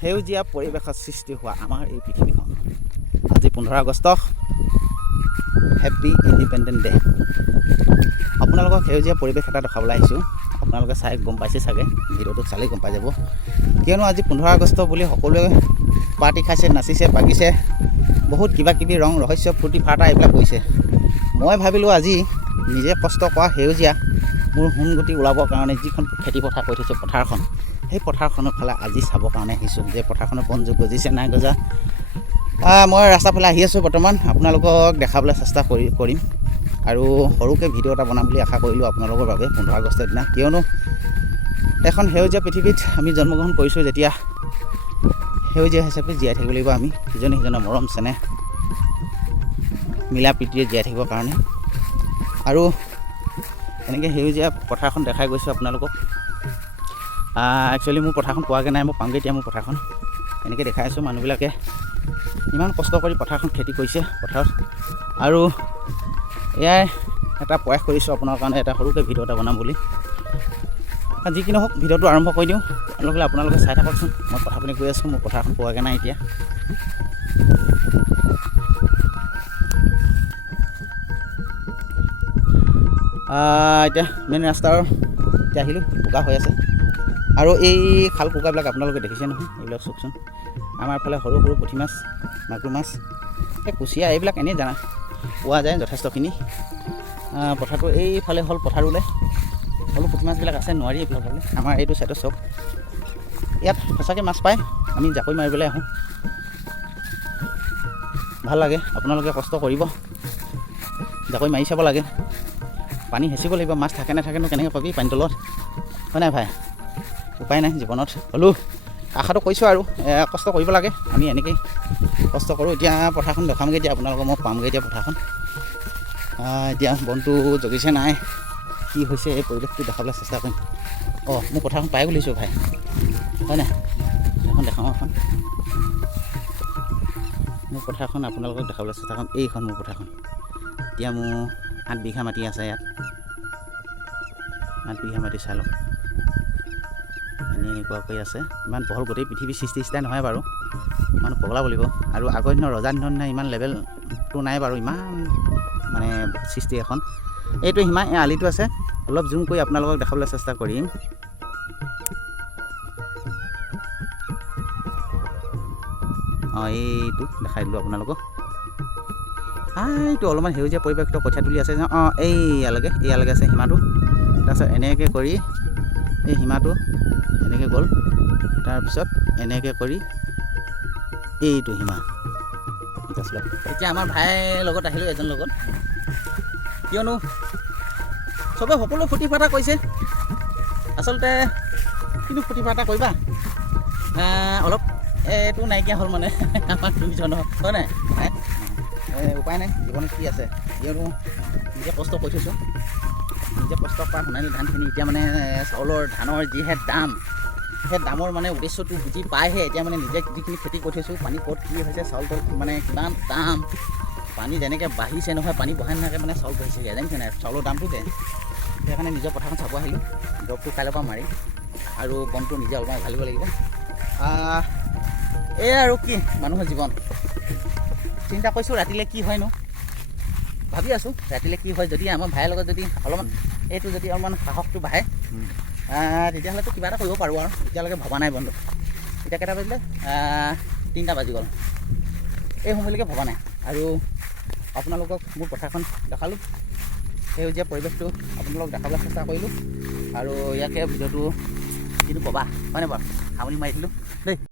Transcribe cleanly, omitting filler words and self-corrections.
সেউজীয়া পৰিৱেশত সৃষ্টি হোৱা আমাৰ এই পৃথিৱীখন আজি 15 আগষ্ট হেপী ইণ্ডিপেণ্ডেন্ট ডে। আপোনালোকক সেউজীয়া পৰিৱেশ এটা দেখাবলৈ আহিছোঁ। আপোনালোকে চাই গম পাইছে চাগে, ভিডিঅ'টো চালেই গম পাই যাব। কিয়নো আজি 15 আগষ্ট বুলি সকলোৱে পাৰ্টি খাইছে, নাচিছে, বাগিছে, বহুত কিবা কিবি ৰং ৰহস্য ফূৰ্তি ফাৰ্তা এইবিলাক কৰিছে। মই ভাবিলোঁ আজি নিজে কষ্ট কৰা সেউজীয়া মোৰ সোণগুটি ওলাবৰ কাৰণে যিখন খেতি পথাৰ কৰি থৈছোঁ পথাৰখন, সেই পথাৰখনৰ ফালে আজি চাবৰ কাৰণে আহিছোঁ যে পথাৰখনৰ বনজোগ গজিছে নাই গজা। মই ৰাস্তাৰ ফালে আহি আছোঁ বৰ্তমান, আপোনালোকক দেখাবলৈ চেষ্টা কৰিম আৰু সৰুকৈ ভিডিঅ' এটা বনাম বুলি আশা কৰিলোঁ আপোনালোকৰ বাবে 15 আগষ্টৰ দিনা। কিয়নো এখন সেউজীয়া পৃথিৱীত আমি জন্মগ্ৰহণ কৰিছোঁ যেতিয়া সেউজীয়া হিচাপে জীয়াই থাকিব লাগিব আমি, ইজনে সিজনৰ মৰম চেনেহ মিলা প্ৰীতিৰে জীয়াই থাকিবৰ কাৰণে। আৰু এনেকৈ সেউজীয়া পথাৰখন দেখাই গৈছোঁ আপোনালোকক। একচুৱেলি মোৰ পথাৰখন পোৱাগৈ নাই, মই পামগৈ এতিয়া মোৰ পথাৰখন। এনেকৈ দেখাই আছোঁ, মানুহবিলাকে ইমান কষ্ট কৰি পথাৰখন খেতি কৰিছে পথাৰত। আৰু এয়াই এটা প্ৰয়াস কৰিছোঁ আপোনাৰ কাৰণে, এটা সৰুকৈ ভিডিঅ' এটা বনাম বুলি। যি কি নহওক ভিডিঅ'টো আৰম্ভ কৰি দিওঁ, আপোনালোকে চাই থাককচোন। মই কথা পাতি গৈ আছোঁ, মোৰ পথাৰখন পোৱাগৈ নাই এতিয়া। এতিয়া মেইন ৰাস্তাৰ এতিয়া আহিলোঁ, বোকা হৈ আছে। আৰু এই খাল কুকাবিলাক আপোনালোকে দেখিছে নহয়, এইবিলাক চাওকচোন। আমাৰ ফালে সৰু সৰু পুঠি মাছ, মাগুৰ মাছ, এই কুচিয়া এইবিলাক এনেই জানা পোৱা যায় যথেষ্টখিনি। পথাৰটো এইফালে হ'ল পথাৰলৈ, সৰু পুঠি মাছবিলাক আছে, নোৱাৰি এইবিলাক হ'লে। আমাৰ এইটো চাইডত চাওক, ইয়াত সঁচাকৈ মাছ পায়। আমি জাকৈ মাৰিবলৈ আহোঁ, ভাল লাগে। আপোনালোকে কষ্ট কৰিব, জাকৈ মাৰি চাব লাগে, পানী হেঁচিব লাগিব। মাছ থাকে নাথাকেনো কেনেকৈ পাবি পানী তলত, হয় নাই ভাই? উপায় নাই জীৱনত। হ'লেও আশাটো কৰিছোঁ আৰু কষ্ট কৰিব লাগে। আমি এনেকৈয়ে কষ্ট কৰোঁ। এতিয়া পথাৰখন দেখামগৈ, এতিয়া আপোনালোকক মই পামগৈ এতিয়া পথাৰখন। এতিয়া বনটো জগিছে নাই, কি হৈছে এই পৰিৱেশটো দেখাবলৈ চেষ্টা কৰিম। মোৰ পথাৰখন পাই বুলিছোঁ ভাই, হয় নাই? এখন দেখাওঁ এখন, মোৰ পথাৰখন আপোনালোকক দেখাবলৈ চেষ্টা কৰিম। এইখন মোৰ পথাৰখন। এতিয়া মোৰ 8 বিঘা মাটি আছে ইয়াত, 8 বিঘা মাটি চাই লওক। এনেকুৱাকৈ আছে, ইমান বহল গোটেই পৃথিৱীৰ সৃষ্টি নহয় বাৰু, ইমান পগলা বুলিব। আৰু আগৰ দিনৰ ৰজাৰ দিনৰ ইমান লেভেলটো নাই বাৰু, ইমান মানে সৃষ্টি এখন। এইটো এই আলিটো আছে, অলপ জুম কৰি আপোনালোকক দেখাবলৈ চেষ্টা কৰিম। এইটো দেখাই দিলোঁ আপোনালোকক। এইটো অলপমান সেউজীয়া পৰিৱেশটো কঠীয়া তুলি আছে। ইয়ালৈকে আছে সীমাটো। তাৰপিছত এনেকৈ কৰি এই সীমাটো এনেকৈ গ'ল, তাৰপিছত এনেকৈ কৰি এইটো সীমা। এতিয়া আমাৰ ভাইৰ লগত আহিলোঁ, এজন লগত। কিয়নো চবে সকলো ফূৰ্তি ফাৰ্তা কৰিছে, আচলতে কিন্তু ফূৰ্তি ফাৰ্তা কৰিবা অলপ এইটো নাইকিয়া হ'ল মানে আমাৰ দুইজনৰ, হয় নাই? উপায় নাই, জীৱনত কি আছে। কিয়নো নিজে কষ্ট কৰি থৈছোঁ, নিজে কষ্ট কৰা সোণালী ধানখিনি এতিয়া মানে ধানৰ যিহে দাম, সেই দামৰ মানে উদ্দেশ্যটো বুজি পাইহে এতিয়া মানে নিজে যিখিনি খেতি কৰি থৈছোঁ। পানী ক'ত কি হৈছে, চাউলটো মানে কিমান দাম, পানী যেনেকৈ বাঢ়িছে নহয়, পানী বঢ়াই নাথাকে মানে চাউল বাঢ়িছে, জানিছে নাই চাউলৰ দামটো যে। সেইকাৰণে নিজৰ পথাৰখন চাব আহিলোঁ। দৰৱটো কাইলৈৰ পৰা মাৰিম আৰু বনটো নিজে অলপমান ভালিব লাগিব। এয়া আৰু কি মানুহৰ জীৱন। চিন্তা কৰিছোঁ ৰাতিলৈ কি হয়নো, ভাবি আছোঁ ৰাতিলৈ কি হয়। যদি আমাৰ ভাইৰ লগত যদি অলপমান এইটো যদি অলপমান সাহসটো বাঢ়ে, তেতিয়াহ'লেতো কিবা এটা কৰিব পাৰোঁ আৰু। এতিয়ালৈকে ভবা নাই বন্ধু। এতিয়া কেইটা বাজিলে? 3টা বাজি গ'ল। এই সময়লৈকে ভবা নাই। আৰু আপোনালোকক মোৰ পথাৰখন দেখালোঁ, সেউজীয়া পৰিৱেশটো আপোনালোকক দেখাবলৈ চেষ্টা কৰিলোঁ। আৰু ইয়াকে ভিডিঅ'টো কিন্তু ক'বা, হয়নে বাৰু? সামৰি মাৰি দিলোঁ দেই।